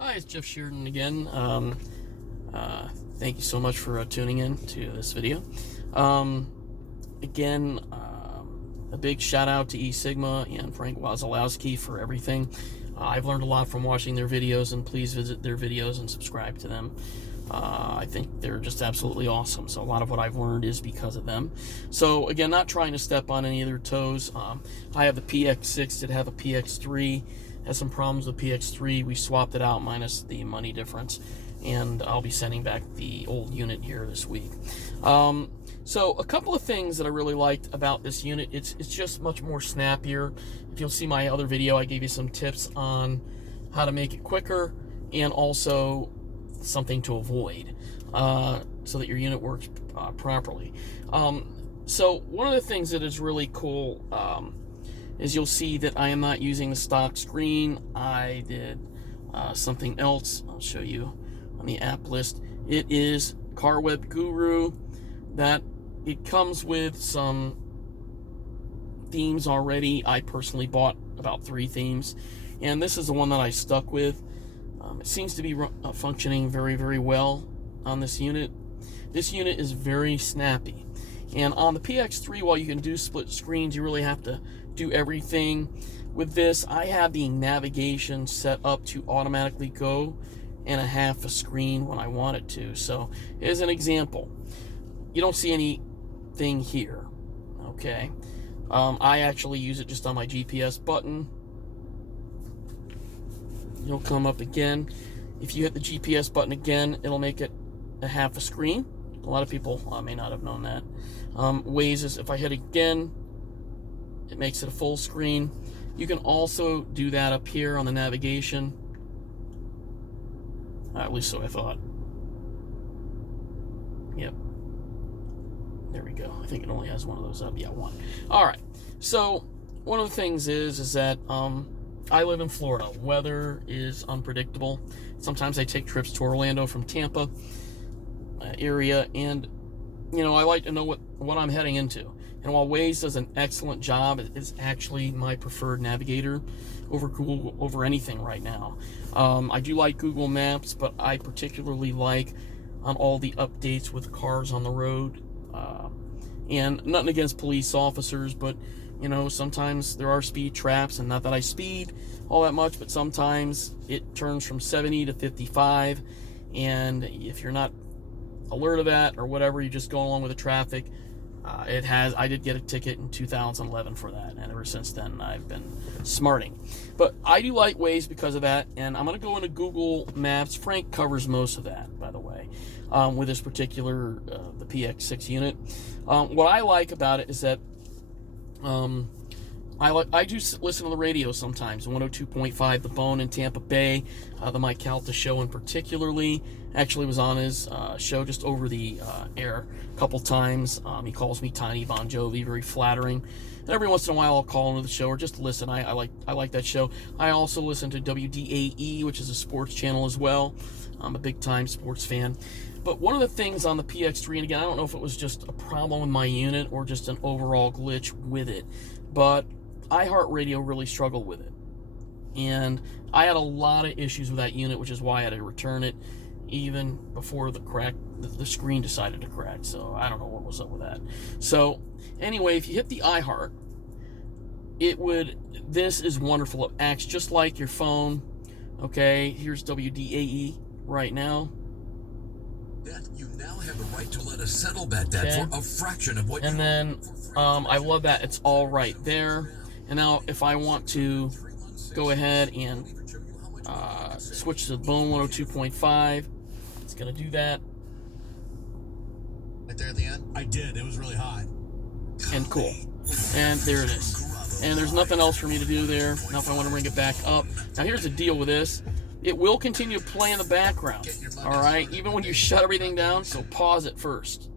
Hi, it's Jeff Sheardon again. Thank you so much for tuning in to this video. Again, a big shout out to Esigma and Frank Wazalowski for everything. I've learned a lot from watching their videos, and please visit their videos and subscribe to them. I think they're just absolutely awesome. So a lot of what I've learned is because of them. So again, not trying to step on any of their toes. I have the PX6, did have a PX3. Had some problems with PX3. We swapped it out minus the money difference, and I'll be sending back the old unit here this week. So a couple of things that I really liked about this unit, it's just much more snappier. If you'll see my other video, I gave you some tips on how to make it quicker and also something to avoid so that your unit works properly. So one of the things that is really cool is you'll see that I am not using the stock screen. I did something else. I'll show you on the app list. It is Car Web Guru. That it comes with some themes already. I personally bought about 3 themes, and this is the one that I stuck with. It seems to be functioning very, very well on this unit. This unit is very snappy. And on the PX3, while you can do split screens, you really have to do everything. With this, I have the navigation set up to automatically go in a half a screen when I want it to. So, as an example, you don't see anything here, okay? I actually use it just on my GPS button. It'll come up again. If you hit the GPS button again, it'll make it a half a screen. A lot of people may not have known that. Waze is, if I hit again, it makes it a full screen. You can also do that up here on the navigation. At least so I thought. Yep. There we go. I think it only has one of those up. Yeah, one. All right. So one of the things is that I live in Florida. Weather is unpredictable. Sometimes I take trips to Orlando from Tampa area, and you know, I like to know what I'm heading into. And while Waze does an excellent job, it's actually my preferred navigator over Google, over anything right now. I do like Google Maps, but I particularly like on all the updates with cars on the road. And nothing against police officers, but you know, sometimes there are speed traps, and not that I speed all that much, but sometimes it turns from 70 to 55, and if you're not alert of that or whatever, you just go along with the traffic. I did get a ticket in 2011 for that, and ever since then I've been smarting. But I do like Waze because of that, and I'm going to go into Google Maps. Frank covers most of that, by the way, with this particular the PX6 unit. What I like about it is that I do listen to the radio sometimes. 102.5 The Bone in Tampa Bay, the Mike Calta show in particularly. Actually was on his show just over the air a couple times. He calls me Tiny Bon Jovi, very flattering. And every once in a while I'll call into the show or just listen. I like that show. I also listen to WDAE, which is a sports channel as well. I'm a big time sports fan. But one of the things on the PX3, and again, I don't know if it was just a problem with my unit or just an overall glitch with it, but Iheart Radio really struggled with it. And I had a lot of issues with that unit, which is why I had to return it even before the screen decided to crack. So I don't know what was up with that. So anyway, if you hit the Iheart, this is wonderful. It acts just like your phone. Okay, here's WDAE right now. You now have the right to let us settle that debt for a fraction of what. And then I love that it's all right there. And now if I want to go ahead and switch to the Bone 102.5, it's going to do that. Right there at the end? I did. It was really hot. And cool. And there it is. And there's nothing else for me to do there. Now if I want to bring it back up. Now here's the deal with this. It will continue to play in the background. All right? Even when you shut everything down, so pause it first.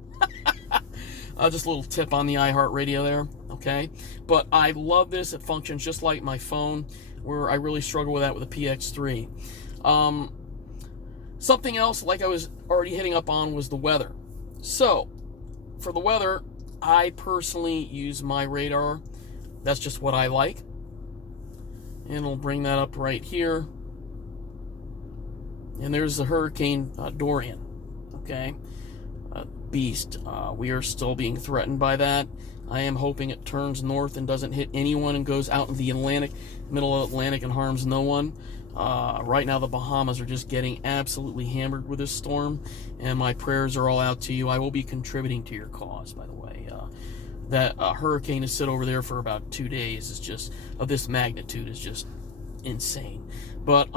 Just a little tip on the Iheart Radio there, okay? But I love this. It functions just like my phone, where I really struggle with that with the PX3. Something else, like I was already hitting up on, was the weather. So, for the weather, I personally use my radar. That's just what I like. And we'll bring that up right here. And there's the Hurricane Dorian. Okay, beast. We are still being threatened by that. I am hoping it turns north and doesn't hit anyone and goes out in the middle of Atlantic and harms no one. Right now the Bahamas are just getting absolutely hammered with this storm, and my prayers are all out to you. I will be contributing to your cause, by the way. That hurricane to sit over there for about 2 days is just, of this magnitude, is just insane. But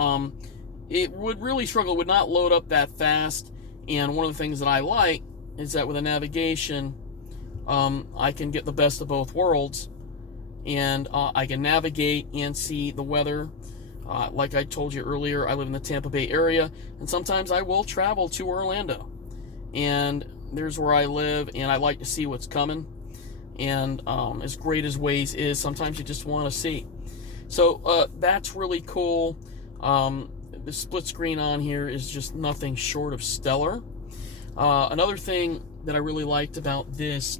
it would really struggle, it would not load up that fast. And one of the things that I like is that with a navigation, I can get the best of both worlds, and I can navigate and see the weather. Like I told you earlier, I live in the Tampa Bay area, and sometimes I will travel to Orlando. And there's where I live, and I like to see what's coming. And as great as Waze is, sometimes you just want to see. So that's really cool. The split screen on here is just nothing short of stellar. Another thing that I really liked about this,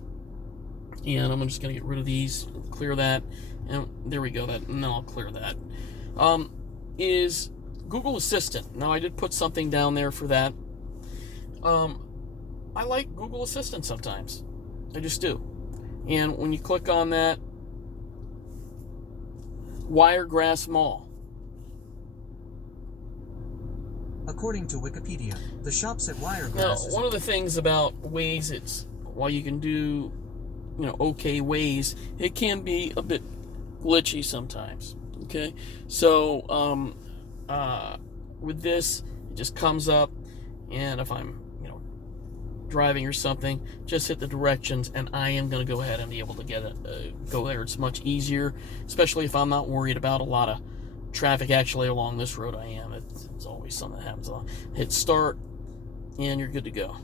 and I'm just going to get rid of these, clear that, and there we go, and then I'll clear that, is Google Assistant. Now, I did put something down there for that. I like Google Assistant sometimes. I just do. And when you click on that, Wiregrass Mall. According to Wikipedia, the shops at Wiregrass... Now, one of the things about Waze, it's, while you can do, okay Waze, it can be a bit glitchy sometimes, okay? So, with this, it just comes up, and if I'm, driving or something, just hit the directions, and I am going to go ahead and be able to get it, go there. It's much easier, especially if I'm not worried about a lot of traffic. Actually, along this road I am. It's always something that happens. Hit start, and you're good to go.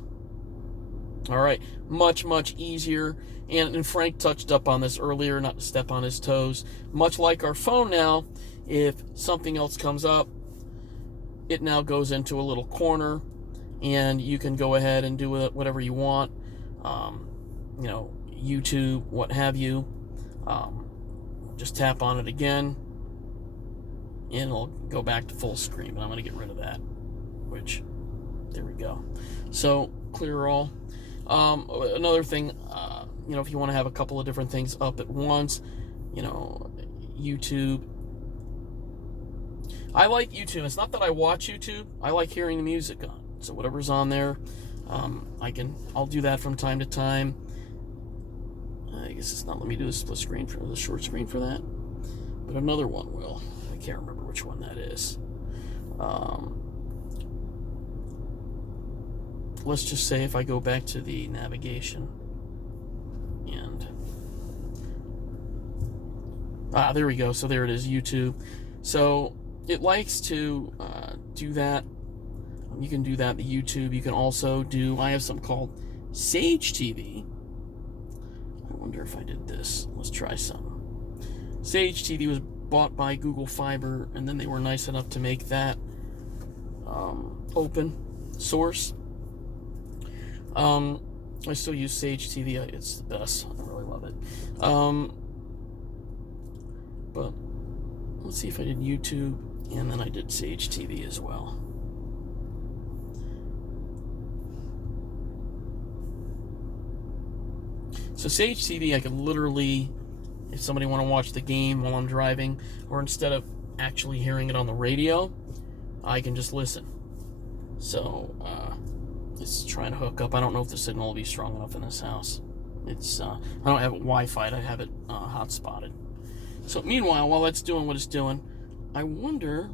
All right, much easier. And Frank touched up on this earlier, not to step on his toes. Much like our phone now, if something else comes up, it now goes into a little corner, and you can go ahead and do whatever you want. YouTube, what have you. Just tap on it again, and it'll go back to full screen. But I'm going to get rid of that, which, there we go. So, clear all. Another thing, if you want to have a couple of different things up at once, YouTube. I like YouTube. It's not that I watch YouTube. I like hearing the music on. So whatever's on there, I'll do that from time to time. I guess it's not letting me do the split screen for the short screen for that, but another one will. I can't remember which one that is. Let's just say if I go back to the navigation, and there we go. So there it is, YouTube. So it likes to do that. You can do that, the YouTube. You can also do, I have something called Sage TV. I wonder if I did this. Let's try some. Sage TV was bought by Google Fiber, and then they were nice enough to make that open source. I still use Sage TV. It's the best. I really love it. But let's see if I did YouTube, and then I did Sage TV as well. So Sage TV, I can literally, if somebody want to watch the game while I'm driving, or instead of actually hearing it on the radio, I can just listen. So, it's trying to hook up. I don't know if the signal will be strong enough in this house. It's, I don't have it Wi-Fi, I have it hotspotted. So meanwhile, while that's doing what it's doing, I wonder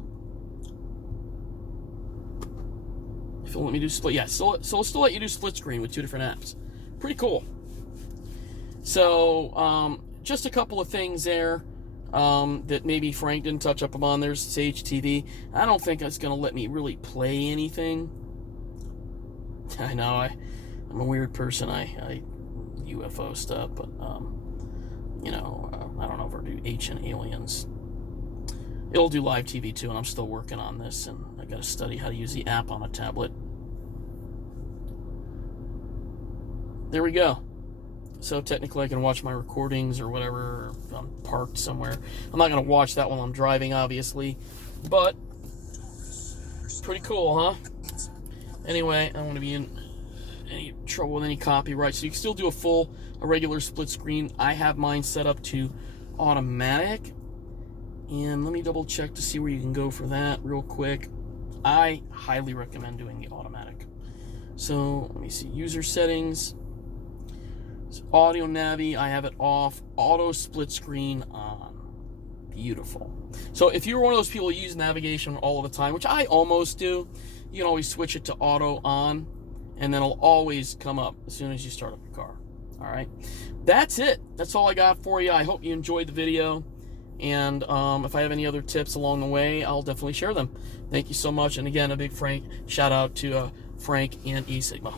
if it'll let me do split. Yeah, so it'll still let you do split screen with two different apps. Pretty cool. So, just a couple of things there that maybe Frank didn't touch up on. There's Sage TV. I don't think it's going to let me really play anything. I know, I'm a weird person. I UFO stuff, but, I don't know if we'll do Ancient Aliens. It'll do live TV too, and I'm still working on this, and I got to study how to use the app on a tablet. There we go. So technically I can watch my recordings or whatever, if I'm parked somewhere. I'm not going to watch that while I'm driving, obviously, but Pretty cool, huh? Anyway, I don't want to be in any trouble with any copyright, so you can still do a regular split screen. I have mine set up to automatic, and let me double check to see where you can go for that real quick. I highly recommend doing the automatic. So let me see, user settings, so audio navi, I have it off, auto split screen on. Beautiful. So if you're one of those people who use navigation all the time, which I almost do, you can always switch it to auto on, and then it'll always come up as soon as you start up your car. All right, that's it. That's all I got for you. I hope you enjoyed the video, and if I have any other tips along the way, I'll definitely share them. Thank you so much, and again, a big shout out to Frank and Esigma.